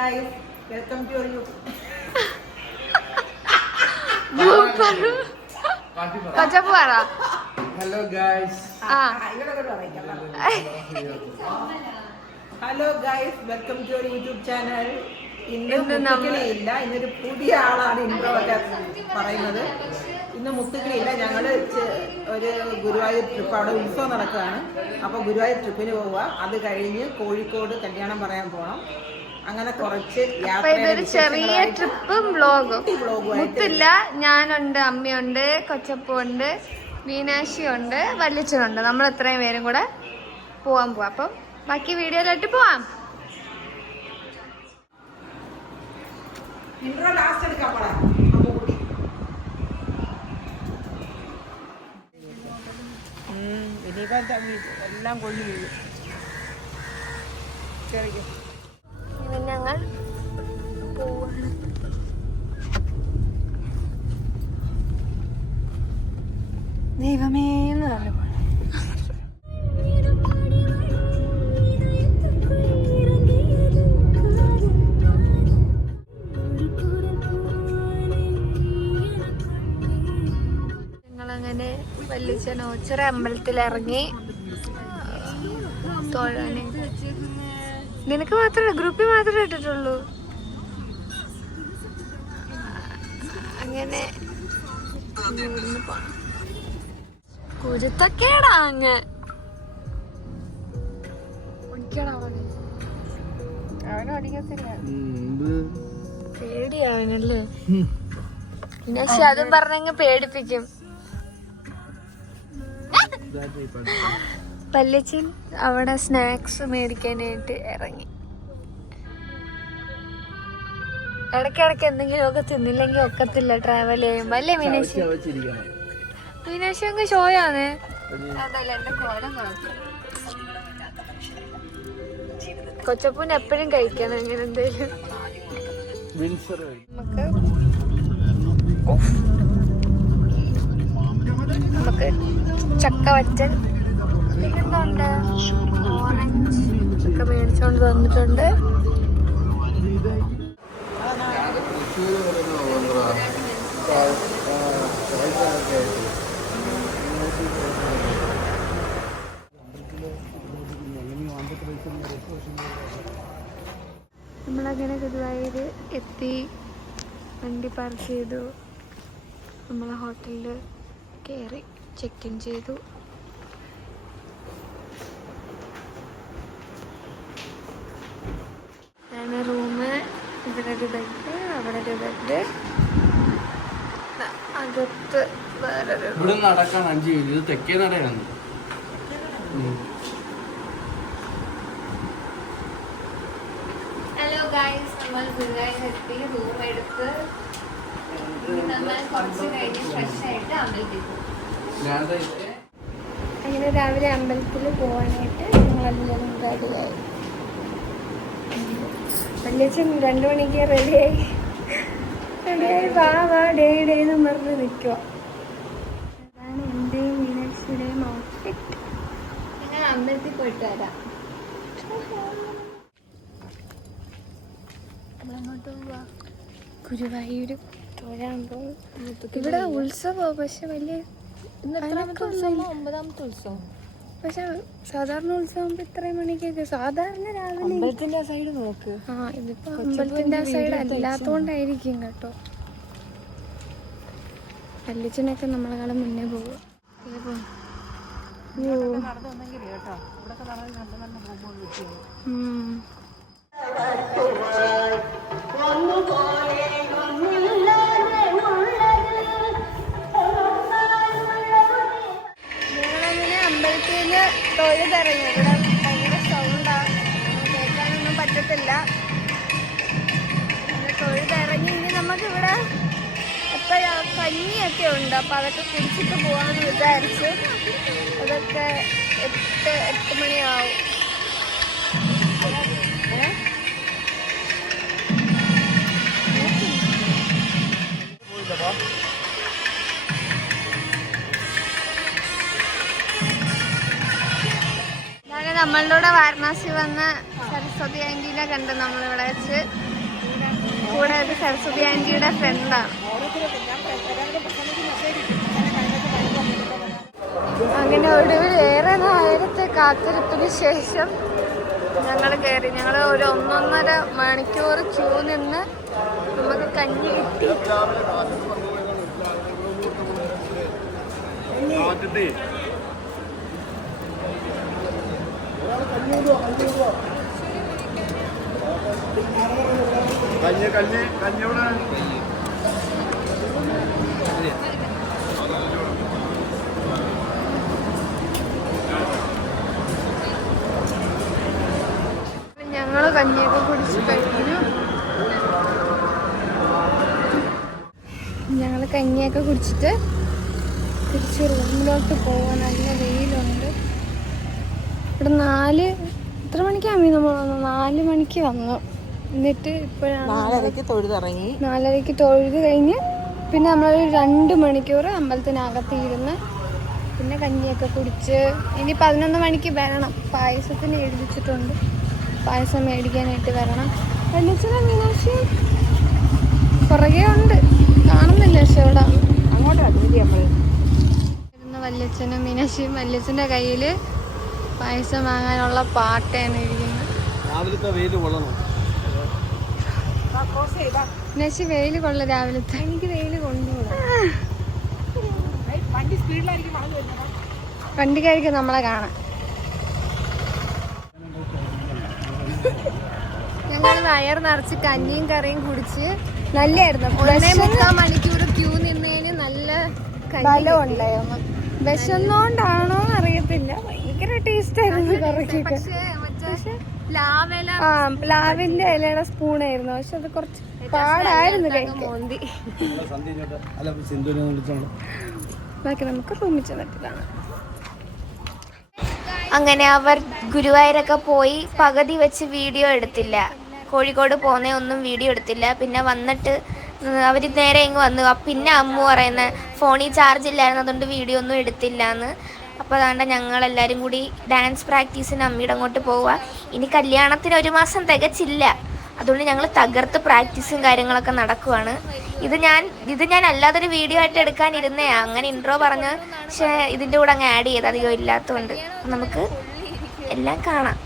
guys, welcome to you. Hello guys. Hello guys, welcome to your YouTube channel. ഇന്ന് മുത്തുക്കിളിയില്ല, ഇന്നൊരു പുതിയ ആളാണ് intro ഒക്കെ പറയുന്നത്. ഇന്ന് മുത്തുക്കിളിയില്ല, ഞങ്ങള് ഒരു ഗുരുവായൂർ ട്രിപ്പ്, അവിടെ ഉത്സവം നടക്കുകയാണ്. അപ്പോൾ ഗുരുവായൂർ ട്രിപ്പിന് പോവുക. അത് കഴിഞ്ഞ് കോഴിക്കോട് കല്യാണം പറയാൻ പോകണം. അങ്ങനെ കുറച്ച് ഇതൊരു ചെറിയ ട്രിപ്പും വ്ളോഗും. മുത്തില്ല, ഞാനുണ്ട്, അമ്മയുണ്ട്, കൊച്ചപ്പുണ്ട്, മീനാക്ഷി ഉണ്ട്, വല്യച്ഛനുണ്ട്. നമ്മൾ ഇത്രയും പേരും കൂടെ പോവാൻ പോവാം. അപ്പം ബാക്കി വീഡിയോയിലോട്ട് പോവാം. എല്ലാം കൊള്ളു വീഴും. ഞങ്ങൾ പോവാണ്. ദൈവമേ ഞങ്ങളങ്ങനെ വല്യച്ഛൻ ഓച്ചിറ അമ്പലത്തിൽ ഇറങ്ങി തൊഴാന്. നിനക്ക് മാത്രമേ ഗ്രൂപ്പിൽ മാത്രമേ ഇട്ടിട്ടുള്ളൂ. അങ്ങനെ കുരുത്തൊക്കെയാടാ അങ്ങ് പേടിയാവനല്ലേ. പിന്നെ അതും പറഞ്ഞങ്ങ് പേടിപ്പിക്കും. വല്യച്ഛൻ അവിടെ സ്നാക്സ് മേടിക്കാനായിട്ട് ഇറങ്ങി. ഇടയ്ക്കിടയ്ക്ക് എന്തെങ്കിലുമൊക്കെ തിന്നില്ലെങ്കിൽ ഒക്കത്തില്ല ട്രാവൽ ചെയ്യുമ്പോ, അല്ലേ മീനാക്ഷി? മീനാക്ഷി അങ്ങ് ഷോയാന്നേ. അതല്ല എന്റെ കോലം കുഴപ്പം. കൊച്ചപ്പൂന് എപ്പോഴും കഴിക്കണം അങ്ങനെ എന്തേലും. നമുക്ക് ചക്ക വറ്റൻ പിന്നെന്തുണ്ട്, ഓറഞ്ച് ഒക്കെ മേടിച്ചോണ്ട് വന്നിട്ടുണ്ട്. നമ്മളങ്ങനെ ഗുരുവായൂർ എത്തി, വണ്ടി പാർക്ക് ചെയ്തു, നമ്മളെ ഹോട്ടലിൽ കയറി ചെക്ക് ഇൻ ചെയ്തു. ഇതാണ് റൂം. ഇവിടെ ഒരു ബെഡ്, അവിടെ ഒരു ബെഡ്, അകത്ത് വേറൊരു. ഇവിടെ നടക്കാൻ 5 മിനിറ്റ്. ഇത് തെക്കേ നടയാണ്. ഹലോ ഗൈസ്, നമ്മൾ ഗുരുവായൂർ എത്തി, റൂം എടുത്ത് നമ്മൾ കുറച്ച് കഴിഞ്ഞ് ഫ്രഷ് ആയിട്ട് അമ്പലത്തിൽ പോകും. അങ്ങനെ രാവിലെ അമ്പലത്തിൽ പോകാനായിട്ട് ഞങ്ങളെല്ലാം റെഡിയായി. വല്യച്ഛൻ 2 മണിക്ക് റെഡിയായി വാ വാ ഡേ ഡേ എന്ന് പറഞ്ഞ് നിൽക്കുക. അതാണ് എൻ്റെയും മീനാക്ഷിയുടെയും ഔട്ട്ഫിറ്റ്. ഞങ്ങൾ അമ്പലത്തിൽ പോയിട്ട് വരാം. നമ്മളങ്ങോട്ട് പോവാ, ഗുരുവായൂർ തൊഴാൻ പോകും. ഇവിടെ ഉത്സവമാണ്, പക്ഷെ വലിയ 9ാമത്തെ ഉത്സവം. പക്ഷെ സാധാരണ ഉത്സവം ഇത്രയും മണിക്കൊക്കെ സാധാരണ രാവിലെ അമ്പലത്തിന്റെ സൈഡ് നോക്ക്. ആ, ഇതിപ്പോ അമ്പലത്തിന്റെ സൈഡ് അല്ലാത്തോണ്ടായിരിക്കും കേട്ടോ. വല്യച്ഛനൊക്കെ നമ്മളെക്കാളും മുന്നേ പോകും. അമ്പലത്തില് തൊഴുതിറങ്ങി. ഇവിടെ ഭയങ്കര സൗണ്ടാണ്, കേൾക്കാനൊന്നും പറ്റത്തില്ല. തൊഴുതിറങ്ങി. ഇനി നമുക്കിവിടെ എപ്പോഴാ കഞ്ഞിയൊക്കെ ഉണ്ട്, അപ്പം അതൊക്കെ കുടിച്ചിട്ട് പോകാമെന്ന് വിചാരിച്ചു. അതൊക്കെ 8 മണിയാവും. നമ്മളുടെ വാരണാസി വന്ന സരസ്വതി ആൻറ്റീനെ കണ്ട് നമ്മളിവിടെ വെച്ച് കൂടെ ഒരു സരസ്വതി ആന്റിയുടെ ഫ്രണ്ടാണ്. അങ്ങനെ ഒടുവിൽ ഏറെ നേരത്തെ കാത്തിരിപ്പിന് ശേഷം ഞങ്ങൾ കയറി. ഞങ്ങൾ ഒരു 1.5 മണിക്കൂർ ക്യൂ നിന്ന് നമുക്ക് കഞ്ഞി കിട്ടി. ഞങ്ങൾ കഞ്ഞിയൊക്കെ കുടിച്ച് കഴിഞ്ഞു. ഞങ്ങൾ കഞ്ഞിയൊക്കെ കുടിച്ചിട്ട് തിരിച്ച് റൂമിലോട്ട് പോവാൻ. നല്ല വെയിലുണ്ട്. ഇവിടെ 4 എത്ര മണിക്കാണ് നമ്മൾ വന്നത്? 4 മണിക്ക് വന്നു. എന്നിട്ട് ഇപ്പോഴാണ് 4:30 തൊഴുതിറങ്ങി. 4:30 തൊഴുത് കഴിഞ്ഞ് പിന്നെ നമ്മളൊരു 2 മണിക്കൂർ അമ്പലത്തിനകത്ത് ഇരുന്ന് പിന്നെ കഞ്ഞിയൊക്കെ കുടിച്ച് ഇനി 11 മണിക്ക് വരണം. പായസത്തിന് എഴുതിച്ചിട്ടുണ്ട്. പായസം മേടിക്കാനായിട്ട് വരണം. വല്യച്ഛനും മീനാക്ഷിയും പുറകെ ഉണ്ട്, കാണുന്നില്ല. പക്ഷെ ഇവിടെ ഇരുന്ന് വല്യച്ഛനും മീനാക്ഷിയും. വല്യച്ഛൻ്റെ കയ്യിൽ പായസം വാങ്ങാനുള്ള പാട്ടയാണ് ഇരിക്കുന്നത്. മീനാക്ഷി വെയിൽ കൊള്ള രാവിലത്തെ. എനിക്ക് വെയിൽ കൊണ്ടുപോകാം. വണ്ടിക്കായിരിക്കും നമ്മളെ കാണാൻ. ഞങ്ങൾ വയർ നിറച്ച് കഞ്ഞിയും കറിയും കുടിച്ച് നല്ലായിരുന്നു. 1.25 മണിക്കൂർ ക്യൂ നിന്നതിന് നല്ല ബലം ഉണ്ടായിരുന്നു. വിശന്നോണ്ടാണോ അറിയത്തില്ല, ഭയങ്കര ടേസ്റ്റ് ആയിരുന്നു കറിക്കൊക്കെ. പ്ലാവിന്റെ ഇലയുടെ സ്പൂണായിരുന്നു, പക്ഷെ അത് കുറച്ച് പാടായിരുന്നു കഴിക്കാൻ. ബാക്കി നമുക്ക് റൂമിൽ ചെന്നിട്ട് കാണാം. അങ്ങനെ അവർ ഗുരുവായൂരൊക്കെ പോയി പകുതി വെച്ച് വീഡിയോ എടുത്തില്ല. കോഴിക്കോട് പോകുന്ന ഒന്നും വീഡിയോ എടുത്തില്ല. പിന്നെ വന്നിട്ട് അവർ നേരെ ഇങ്ങ് വന്നു. പിന്നെ അമ്മു പറയുന്ന ഫോണിൽ ചാർജ് ഇല്ലായിരുന്നു, അതുകൊണ്ട് വീഡിയോ ഒന്നും എടുത്തില്ല എന്ന്. അപ്പോൾ അതാണ്ട് ഞങ്ങളെല്ലാവരും കൂടി ഡാൻസ് പ്രാക്ടീസിന് അമ്മയുടെ അങ്ങോട്ട് പോവുക. ഇനി കല്യാണത്തിന് 1 മാസം തികച്ചില്ല, അതുകൊണ്ട് ഞങ്ങൾ തകർത്ത് പ്രാക്ടീസും കാര്യങ്ങളൊക്കെ നടക്കുവാണ്. ഇത് ഞാൻ അല്ലാതൊരു വീഡിയോ ആയിട്ട് എടുക്കാനിരുന്നേ, അങ്ങനെ ഇൻട്രോ പറഞ്ഞ്. പക്ഷേ ഇതിൻ്റെ കൂടെ അങ്ങ് ആഡ് ചെയ്ത് അധികം ഇല്ലാത്തതുകൊണ്ട് നമുക്ക് എല്ലാം കാണാം.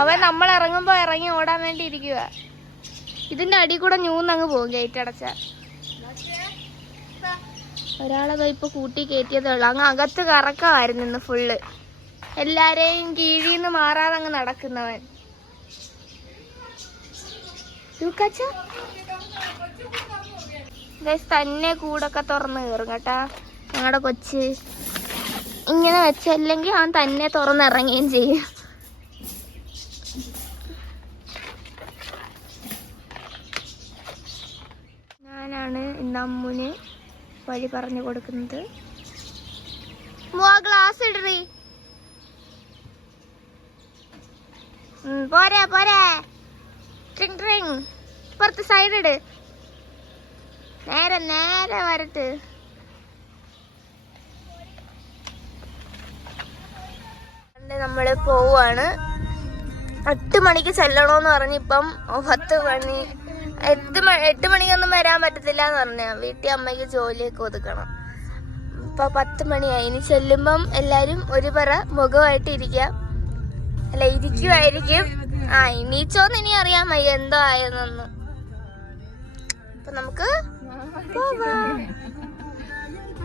അവൻ നമ്മൾ ഇറങ്ങുമ്പോൾ ഇറങ്ങി ഓടാൻ വേണ്ടി ഇരിക്കുക. ഇതിന്റെ അടി കൂടെ ഞൂന്നങ്ങ് പോകും ഗേറ്റ് അടച്ച. ഒരാളെ ഇപ്പൊ കൂട്ടി കയറ്റിയതേ ഉള്ളു. അങ്ങ് അകത്ത് കറക്കമായിരുന്നു ഇന്ന് ഫുള്ള്. എല്ലാരെയും കീഴിന്ന് മാറാതെ അങ്ങ് നടക്കുന്നവൻ. തന്നെ കൂടൊക്കെ തുറന്ന് കയറും കേട്ടാ ഞങ്ങളുടെ കൊച്ച്. ഇങ്ങനെ വെച്ചല്ലെങ്കിൽ അവൻ തന്നെ തുറന്നിറങ്ങുകയും ചെയ്യും. ഞാനാണ് ഇന്ന് അമ്മുന് വഴി പറഞ്ഞു കൊടുക്കുന്നത്. ഗ്ലാസ് ഇടറി. പോരാ പോരാ. ട്രിങ് ട്രിങ്. ഇപ്പുറത്ത് സൈഡ് ഇട്. നേരെ നേരെ വരട്ട്. നമ്മള് പോവാണ്. 8 മണിക്ക് ചെല്ലണോന്ന് പറഞ്ഞിപ്പം 10 മണി. 8 മണിക്കൊന്നും വരാൻ പറ്റത്തില്ല എന്ന് പറഞ്ഞ. വീട്ടിൽ അമ്മയ്ക്ക് ജോലിയൊക്കെ ഒതുക്കണം. ഇപ്പൊ 10 മണിയായി. ഇനി ചെല്ലുമ്പം എല്ലാരും ഒരു പറ മുഖമായിട്ട് ഇരിക്കാം. അല്ല ഇരിക്കുമായിരിക്കും. ഇനീച്ചോന്ന് ഇനി അറിയാൻ വയ്യ എന്തോ ആയെന്നൊന്ന്. അപ്പൊ നമുക്ക്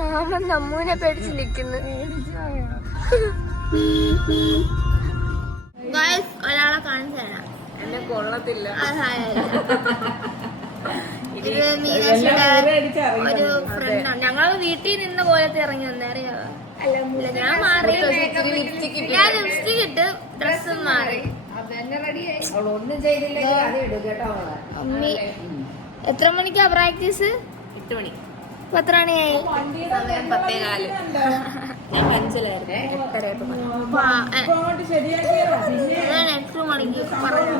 മാമൻ നമ്മൂനെ പേടിച്ച് നിൽക്കുന്നു. ഒരാളെ കാണിച്ചു തരാം. എന്നെ കൊള്ളത്തില്ല. ഇത് മീനാക്ഷിയുടെ ഒരു ഫ്രണ്ടാണ്. ഞങ്ങൾ വീട്ടിൽ നിന്ന് പോലത്തെ ഇറങ്ങി വന്നേ അറിയാവോ? അല്ല ഞാൻ മാറി. ഞാൻ ലിപ്സ്റ്റിക് ഇട്ട് ഡ്രസ്സും മാറി. അമ്മി എത്ര മണിക്കാ പ്രാക്ടീസ്? 8 മണി. ഇപ്പൊ എത്ര മണിയായി? 10:15. ഞാൻ പെൻസിലായിരുന്നു 8:30. അതാണ് 8 മണിക്ക് പറഞ്ഞു.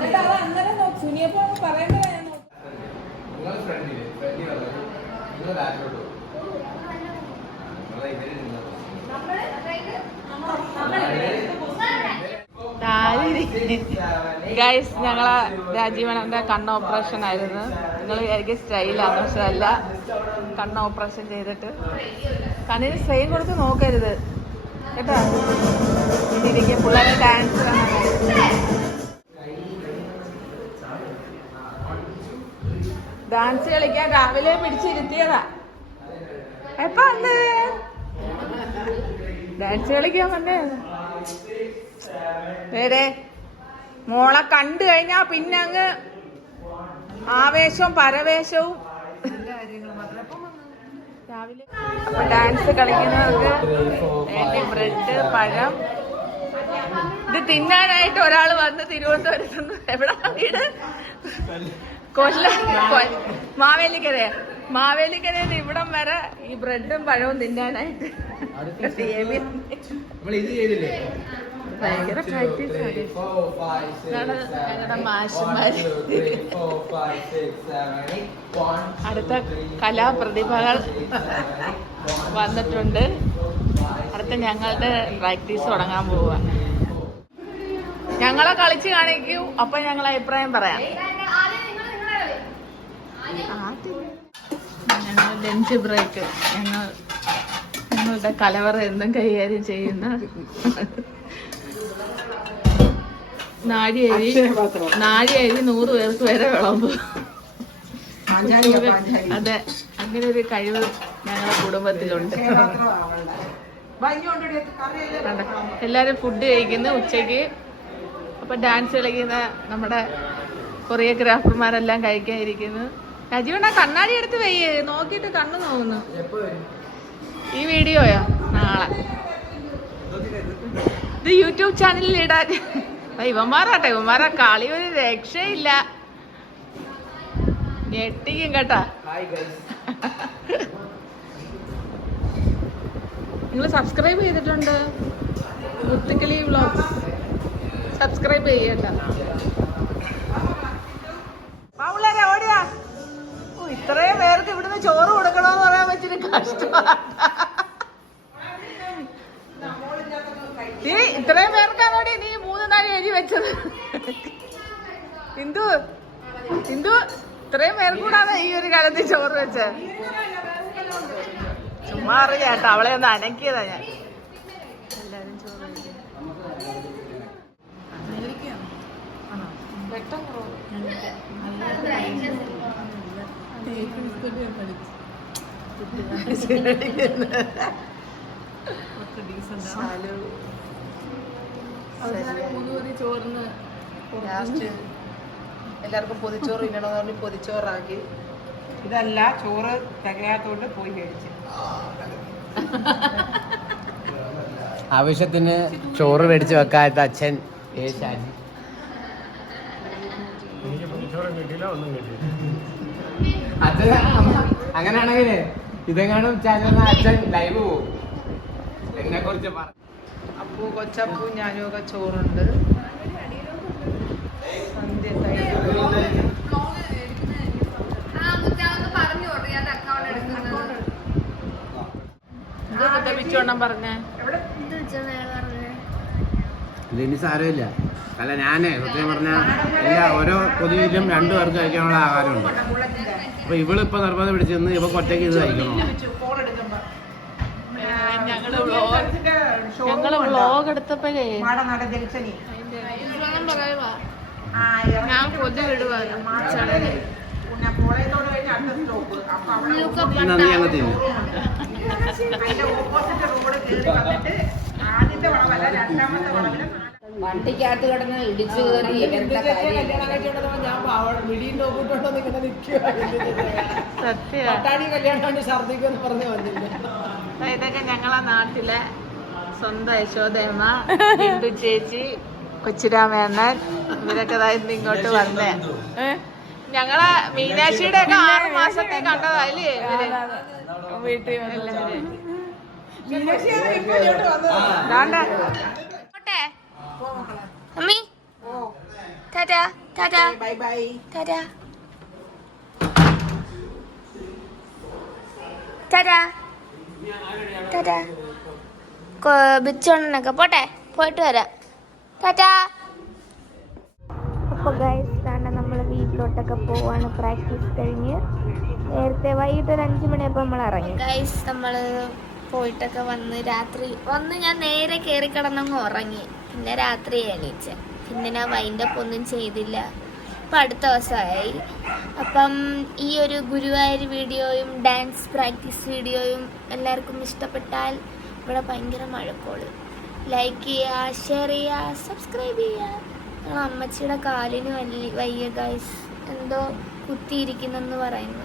ഗൈസ് ഞങ്ങളെ രാജീവനന്റെ കണ്ണ് ഓപ്പറേഷൻ ആയിരുന്നു. നിങ്ങൾ വിചാരിക്കും സ്റ്റൈലാണ്, പക്ഷെ അല്ല. കണ്ണ് ഓപ്പറേഷൻ ചെയ്തിട്ട് കണ്ണിന് സ്ട്രെയിൻ കൊടുത്ത് നോക്കരുത് കേട്ടോ. ഇരിക്കും പിള്ളേരെ ഡാൻസ് ഡാൻസ് കളിക്കാൻ രാവിലെ പിടിച്ചിരുത്തിയതാ. എപ്പ വന്ന് ഡാൻസ് കളിക്കാൻ വന്നേ? വേറെ മോളെ കണ്ടു കഴിഞ്ഞാ പിന്നെ അങ്ങ് ആവേശവും പരവേശവും. രാവിലെ അപ്പൊ ഡാൻസ് കളിക്കുന്നവർക്ക് വേണ്ടി ബ്രെഡ്, പഴം. ഇത് തിന്നാനായിട്ട് ഒരാൾ വന്ന് തിരുവനന്തപുരത്ത് നിന്ന്, എവിടെ വീട്? മാവേലിക്കരയിൽ ഇവിടം വരെ ഈ ബ്രെഡും പഴവും തിന്നാനായിട്ട് ഭയങ്കര പ്രാക്ടീസാണ് ഞങ്ങളുടെ മാഷന്മാര്. അടുത്ത കലാപ്രതിഭകൾ വന്നിട്ടുണ്ട്. അടുത്ത ഞങ്ങളുടെ പ്രാക്ടീസ് തുടങ്ങാൻ പോവുക. ഞങ്ങളെ കളിച്ച് കാണിക്കൂ, അപ്പൊ ഞങ്ങൾ അഭിപ്രായം പറയാം. ഞങ്ങൾ ലഞ്ച് ബ്രേക്ക്, ഞങ്ങളുടെ കലവറ എന്നും കൈകാര്യം ചെയ്യുന്ന നാഴിയരി 100 പേർക്ക് വരെ വിളമ്പും. അതെ, അങ്ങനെ ഒരു കഴിവ് ഞങ്ങളുടെ കുടുംബത്തിലുണ്ട്. എല്ലാരും ഫുഡ് കഴിക്കുന്നു ഉച്ചക്ക്. അപ്പൊ ഡാൻസ് കളിക്കുന്ന നമ്മുടെ കൊറിയോഗ്രാഫർമാരെല്ലാം കഴിക്കാനിരിക്കുന്നു. രാജീവണ്ണ കണ്ണാടി എടുത്ത് വെയ്യേ, നോക്കിയിട്ട് കണ്ണു നോക്കുന്നു. ഈ വീഡിയോയാ നാളെ ഇത് യൂട്യൂബ് ചാനലിൽ ഇടാൻ. ഇവന്മാരാട്ടെ, ഇവന്മാരാ കളി ഒരു രക്ഷയില്ല. ഞെട്ടിക്കും കേട്ടാ. നിങ്ങൾ സബ്സ്ക്രൈബ് ചെയ്തിട്ടുണ്ട് മുത്തുക്കിളി വ്ലോഗ്സ്, സബ്സ്ക്രൈബ് ചെയ്യണ്ട. ഓടിയാ. ഇത്രയും പേർക്ക് ഇവിടുന്ന് ചോറ് കൊടുക്കണമെന്ന് പറയാൻ പറ്റിയ കഷ്ടമാണ്. നീ ഇത്രയും പേർക്കാണോടി നീ 3-4 അരി വെച്ചത്? ഇന്ദു ഇത്രയും പേർക്കൂടാണ് ഈ ഒരു കാലത്ത് ചോറ് വെച്ചത്. ചുമ്മാ അറിയാട്ടോ, അവളെ ഒന്ന് അനക്കിയതാ ഞാൻ. എല്ലാരും ചോറ് ചോറിന് ലാസ്റ്റ് എല്ലാവർക്കും പൊതിച്ചോറ് ഇല്ലണമെന്ന് പറഞ്ഞ് പൊതിച്ചോറാക്കി. ഇതല്ല ചോറ് തികയാത്തോണ്ട് പോയി മേടിച്ച്. ആവശ്യത്തിന് ചോറ് മേടിച്ച് വെക്കാത്ത അച്ഛൻ അങ്ങനെയാണെങ്കിലേ ഇതെങ്ങാനും ചാനൽ അച്ഛൻ ലൈവ് പോകും. എന്നെ കുറിച്ച് അപ്പൂ, കൊച്ചപ്പൂ, ഞാനും ഒക്കെ ചോറുണ്ട്. ഇതിന് സാരമില്ല. അല്ല, ഞാനേ സത്യം പറഞ്ഞാൽ എല്ലാ ഓരോ പൊതുവിലും 2 പേർക്ക് കഴിക്കാനുള്ള ആഹാരമുണ്ട്. അപ്പൊ ഇവളിപ്പോ നിർബന്ധം പിടിച്ചെന്ന് ഇവക്ക് ഒറ്റയ്ക്ക് ഇത് കഴിക്കണോ? ഞങ്ങള് വ്ളോഗ് എടുത്തപ്പോഴേ ഞാൻ പൊതു വിടുവായിരുന്നു. നന്ദി അങ്ങ് തിന്നു. വണ്ടിക്കകത്ത് കിടന്ന് ഇടിച്ചു കയറി എന്താ കാര്യം. ഇതൊക്കെ ഞങ്ങളെ നാട്ടിലെ സ്വന്തം യശോദയമ്മ, ബിന്ദു ചേച്ചി, കൊച്ചിരാമേണ്ണൻ, ഇവരൊക്കെ ഇന്ന് ഇങ്ങോട്ട് വന്നേ. ഞങ്ങളെ മീനാക്ഷിയുടെ ഒക്കെ 6 മാസത്തെ കണ്ടതല്ലേ ഇവര് വീട്ടിൽ അമ്മി tata tata bye bye tata tata tata. ബിച്ചോണ്ണനൊക്കെ പോട്ടെ, പോയിട്ട് വരാം. ടാറ്റാ. അപ്പോൾ ഗൈസ് തന്നെ നമ്മൾ വീട്ടിലോട്ടൊക്കെ പോവാണ് പ്രാക്ടീസ് കഴിഞ്ഞ്. നേരത്തെ വൈകിട്ട് ഒരു 5 മണിയപ്പോൾ നമ്മൾ ഇറങ്ങി. ഗൈസ് നമ്മൾ പോയിട്ടൊക്കെ വന്ന് രാത്രി വന്ന് ഞാൻ നേരെ കയറി കിടന്നങ്ങ് ഉറങ്ങി. പിന്നെ രാത്രി എണീച്ച. പിന്നെ ഞാൻ വൈൻഡപ്പ് ഒന്നും ചെയ്തില്ല. ഇപ്പം അടുത്ത ദിവസമായി. അപ്പം ഈ ഒരു ഗുരുവായൂർ വീഡിയോയും ഡാൻസ് പ്രാക്ടീസ് വീഡിയോയും എല്ലാവർക്കും ഇഷ്ടപ്പെട്ടാൽ ഇവിടെ ഭയങ്കര മഴക്കോള്. ലൈക്ക് ചെയ്യുക, ഷെയർ ചെയ്യുക, സബ്സ്ക്രൈബ് ചെയ്യുക. ഞങ്ങൾ അമ്മച്ചിയുടെ കാലിന് വയ്യ ഗൈസ്, എന്തോ കുത്തിയിരിക്കുന്നെന്ന് പറയുന്നു.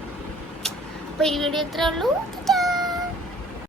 അപ്പോൾ ഈ വീഡിയോ ഇത്രേ ഉള്ളൂ.